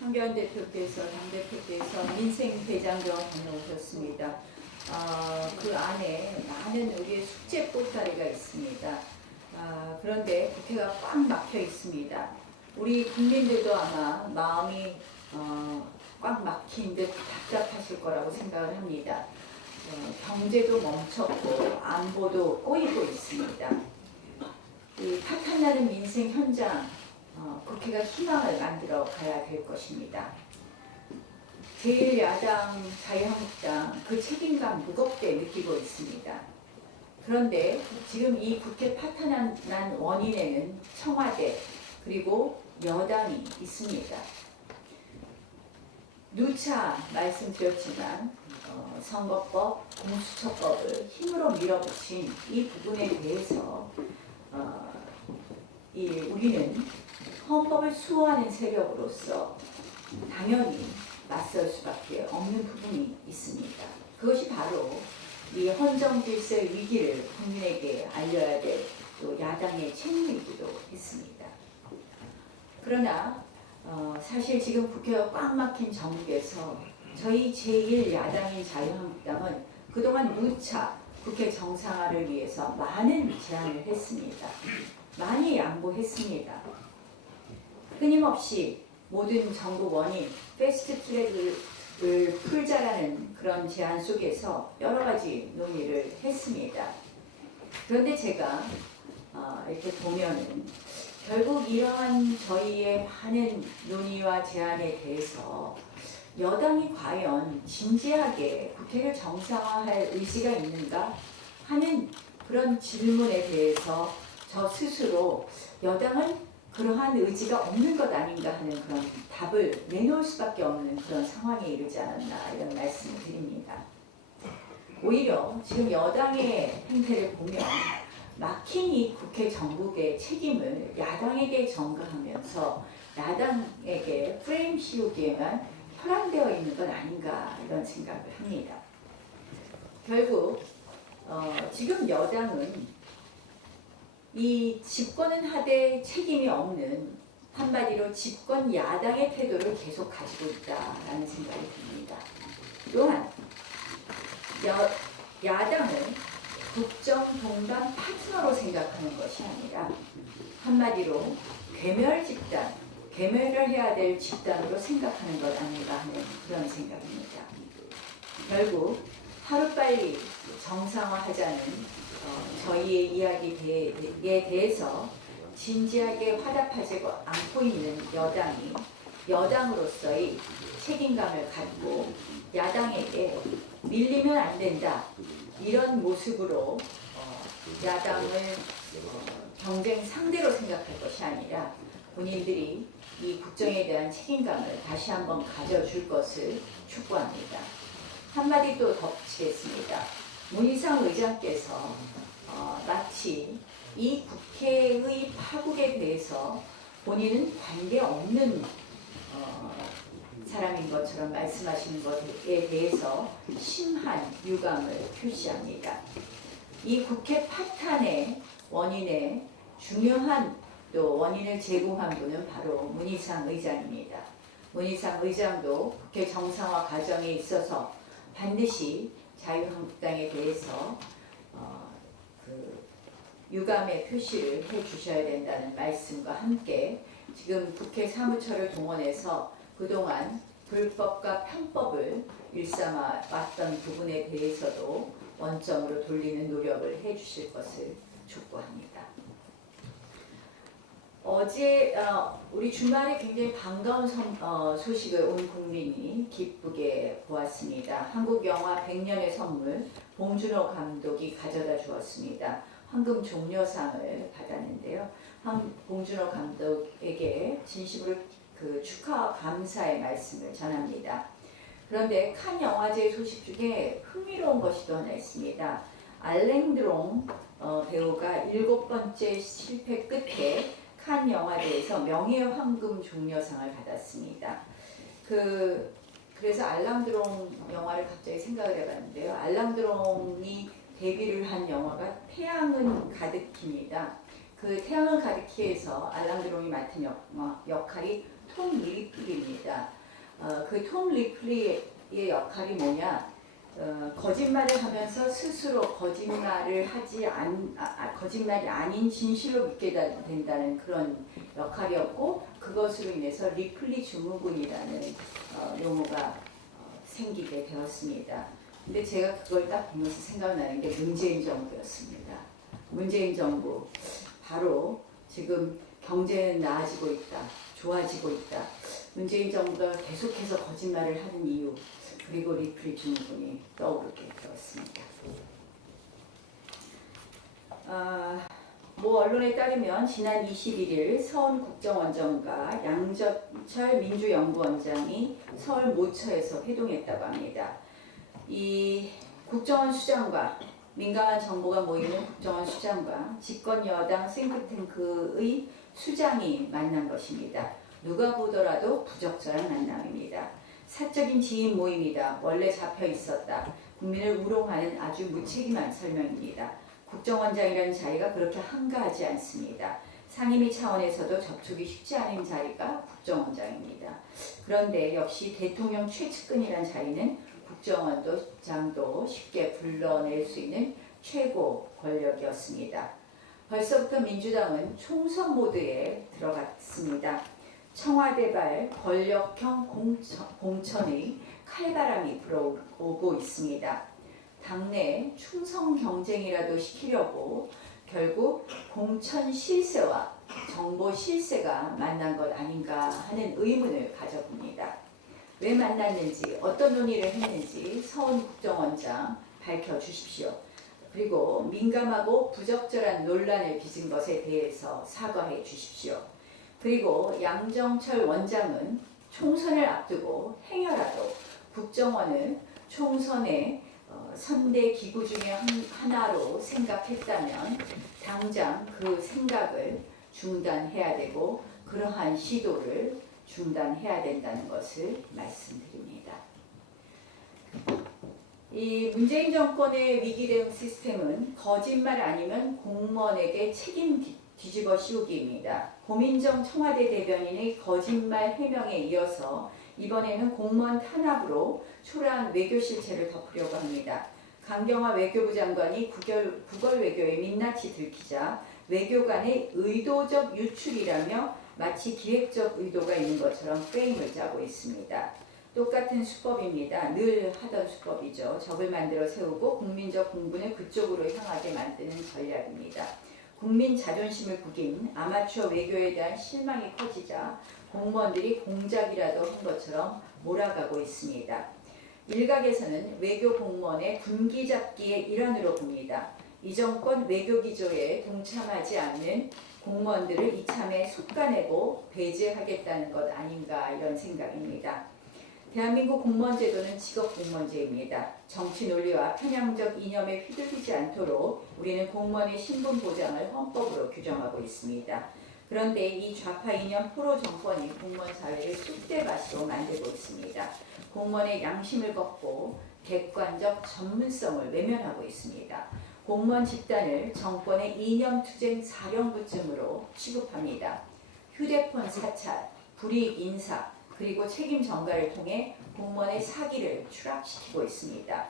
황교안 대표께서, 당대표께서 민생대장정 다녀오셨습니다. 그 안에 많은 우리의 숙제 보따리가 있습니다. 그런데 국회가 꽉 막혀 있습니다. 우리 국민들도 아마 마음이 꽉 막힌 듯 답답하실 거라고 생각을 합니다. 경제도 멈췄고 안보도 꼬이고 있습니다. 이 파탄나는 민생 현장, 국회가 희망을 만들어 가야 될 것입니다. 제1야당 자유한국당 그 책임감 무겁게 느끼고 있습니다. 그런데 지금 이 국회 파탄난 원인에는 청와대 그리고 여당이 있습니다. 누차 말씀드렸지만 선거법, 공수처법을 힘으로 밀어붙인 이 부분에 대해서 우리는 헌법을 수호하는 세력으로서 당연히 맞설 수밖에 없는 부분이 있습니다. 그것이 바로 이 헌정질서의 위기를 국민에게 알려야 될 또 야당의 책임이기도 했습니다. 그러나 사실 지금 국회가 꽉 막힌 정국에서 저희 제1야당인 자유한국당은 그동안 누차 국회 정상화를 위해서 많은 제안을 했습니다. 많이 양보했습니다. 끊임없이 모든 정부 원인, 패스트트랙을 풀자라는 그런 제안 속에서 여러 가지 논의를 했습니다. 그런데 제가 이렇게 보면은 결국 이러한 저희의 많은 논의와 제안에 대해서 여당이 과연 진지하게 국회를 정상화할 의지가 있는가 하는 그런 질문에 대해서 저 스스로 여당은 그러한 의지가 없는 것 아닌가 하는 그런 답을 내놓을 수밖에 없는 그런 상황에 이르지 않았나 이런 말씀을 드립니다. 오히려 지금 여당의 행태를 보면 막힌 이 국회 정국의 책임을 야당에게 전가하면서 야당에게 프레임 씌우기에만 혈안되어 있는 건 아닌가 이런 생각을 합니다. 결국 지금 여당은 이 집권은 하되 책임이 없는 한마디로 집권 야당의 태도를 계속 가지고 있다라는 생각이 듭니다. 또한 야당은 국정 동반 파트너로 생각하는 것이 아니라 한마디로 괴멸 집단, 괴멸을 해야 될 집단으로 생각하는 것 아닌가 하는 그런 생각입니다. 결국 하루빨리 정상화하자는 저희의 이야기에 대해서 진지하게 화답하지 않고 있는 여당이 여당으로서의 책임감을 갖고 야당에게 밀리면 안 된다 이런 모습으로 야당을 경쟁 상대로 생각할 것이 아니라 본인들이 이 국정에 대한 책임감을 다시 한번 가져줄 것을 촉구합니다. 한마디 또 덧붙이겠습니다. 문희상 의장께서 마치 이 국회의 파국에 대해서 본인은 관계없는 사람인 것처럼 말씀하시는 것에 대해서 심한 유감을 표시합니다. 이 국회 파탄의 원인에 중요한 또 원인을 제공한 분은 바로 문희상 의장입니다. 문희상 의장도 국회 정상화 과정에 있어서 반드시 자유한국당에 대해서 유감의 표시를 해주셔야 된다는 말씀과 함께 지금 국회 사무처를 동원해서 그동안 불법과 편법을 일삼아 왔던 부분에 대해서도 원점으로 돌리는 노력을 해주실 것을 촉구합니다. 어제 우리 주말에 굉장히 반가운 소식을 온 국민이 기쁘게 보았습니다. 한국 영화 100년의 선물 봉준호 감독이 가져다 주었습니다. 황금 종려상을 받았는데요. 봉준호 감독에게 진심으로 축하와 감사의 말씀을 전합니다. 그런데 칸 영화제 소식 중에 흥미로운 것이 또 하나 있습니다. 알랭드롱 배우가 7번째 실패 끝에 칸 영화제에서 명예 황금 종려상을 받았습니다. 그래서 알랑드롱 영화를 갑자기 생각을 해봤는데요. 알랑드롱이 데뷔를 한 영화가 태양은 가득히입니다. 그 태양은 가득히에서 알랑드롱이 맡은 역할이 톰 윌리픽입니다. 그 톰 리플리의 역할이 뭐냐? 거짓말을 하면서 스스로 거짓말을 거짓말이 아닌 진실로 믿게 된다는 그런 역할이었고, 그것으로 인해서 리플리 증후군이라는 용어가 생기게 되었습니다. 근데 제가 그걸 딱 보면서 생각나는 게 문재인 정부였습니다. 문재인 정부, 바로 지금 경제는 나아지고 있다, 좋아지고 있다. 문재인 정부가 계속해서 거짓말을 하는 이유, 그리고 리플리 증후군이 떠오르게 되었습니다. 모 언론에 따르면 지난 21일 서울 국정원장과 양정철 민주연구원장이 서울 모처에서 회동했다고 합니다. 이 국정원 수장과 민감한 정보가 모이는 국정원 수장과 집권 여당 싱크탱크의 수장이 만난 것입니다. 누가 보더라도 부적절한 만남입니다. 사적인 지인 모임이다. 원래 잡혀 있었다. 국민을 우롱하는 아주 무책임한 설명입니다. 국정원장이라는 자리가 그렇게 한가하지 않습니다. 상임위 차원에서도 접촉이 쉽지 않은 자리가 국정원장입니다. 그런데 역시 대통령 최측근이라는 자리는 국정원장도 쉽게 불러낼 수 있는 최고 권력이었습니다. 벌써부터 민주당은 총선 모드에 들어갔습니다. 청와대발 권력형 공천의 칼바람이 불어오고 있습니다. 당내 충성 경쟁이라도 시키려고 결국 공천 실세와 정보 실세가 만난 것 아닌가 하는 의문을 가져봅니다. 왜 만났는지, 어떤 논의를 했는지 서훈 국정원장 밝혀주십시오. 그리고 민감하고 부적절한 논란을 빚은 것에 대해서 사과해 주십시오. 그리고 양정철 원장은 총선을 앞두고 행여라도 국정원을 총선의 선대 기구 중에 하나로 생각했다면 당장 그 생각을 중단해야 되고 그러한 시도를 중단해야 된다는 것을 말씀드립니다. 이 문재인 정권의 위기 대응 시스템은 거짓말 아니면 공무원에게 책임 뒤집어 씌우기입니다. 고민정 청와대 대변인의 거짓말 해명에 이어서 이번에는 공무원 탄압으로 초라한 외교 실체를 덮으려고 합니다. 강경화 외교부 장관이 국월 외교에 민낯이 들키자 외교관의 의도적 유출이라며 마치 기획적 의도가 있는 것처럼 프레임을 짜고 있습니다. 똑같은 수법입니다. 늘 하던 수법이죠. 적을 만들어 세우고 국민적 공분을 그쪽으로 향하게 만드는 전략입니다. 국민 자존심을 구긴 아마추어 외교에 대한 실망이 커지자 공무원들이 공작이라도 한 것처럼 몰아가고 있습니다. 일각에서는 외교 공무원의 분기잡기의 일환으로 봅니다. 이 정권 외교 기조에 동참하지 않는 공무원들을 이참에 속아내고 배제하겠다는 것 아닌가 이런 생각입니다. 대한민국 공무원 제도는 직업 공무원제입니다. 정치 논리와 편향적 이념에 휘둘리지 않도록 우리는 공무원의 신분 보장을 헌법으로 규정하고 있습니다. 그런데 이 좌파 이념 포로 정권이 공무원 사회를 쑥대밭으로 만들고 있습니다. 공무원의 양심을 걷고 객관적 전문성을 외면하고 있습니다. 공무원 집단을 정권의 이념투쟁 사령부쯤으로 취급합니다. 휴대폰 사찰, 불이익 인사, 그리고 책임 전가를 통해 공무원의 사기를 추락시키고 있습니다.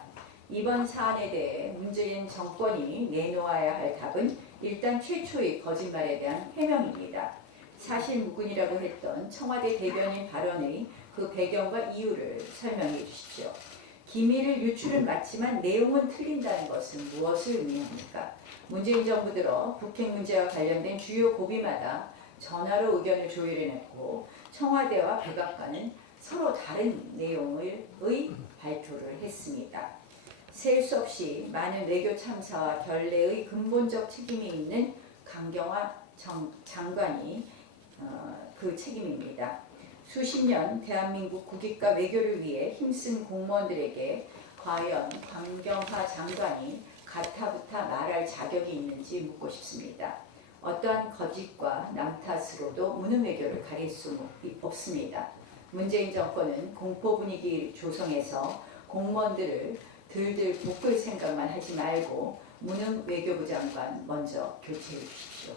이번 사안에 대해 문재인 정권이 내놓아야 할 답은 일단 최초의 거짓말에 대한 해명입니다. 사실무근이라고 했던 청와대 대변인 발언의 그 배경과 이유를 설명해 주십시오. 기밀을 유출은 맞지만 내용은 틀린다는 것은 무엇을 의미합니까? 문재인 정부 들어 북핵 문제와 관련된 주요 고비마다 전화로 의견을 조율해냈고 청와대와 백악관은 서로 다른 내용의 발표를 했습니다. 셀 수 없이 많은 외교 참사와 결례의 근본적 책임이 있는 강경화 장관이 그 책임입니다. 수십 년 대한민국 국익과 외교를 위해 힘쓴 공무원들에게 과연 강경화 장관이 가타부타 말할 자격이 있는지 묻고 싶습니다. 어떠한 거짓과 남 탓으로도 무능 외교를 가릴 수 없습니다. 문재인 정권은 공포 분위기 조성해서 공무원들을 들들 볶을 생각만 하지 말고 무능 외교부 장관 먼저 교체해 주십시오.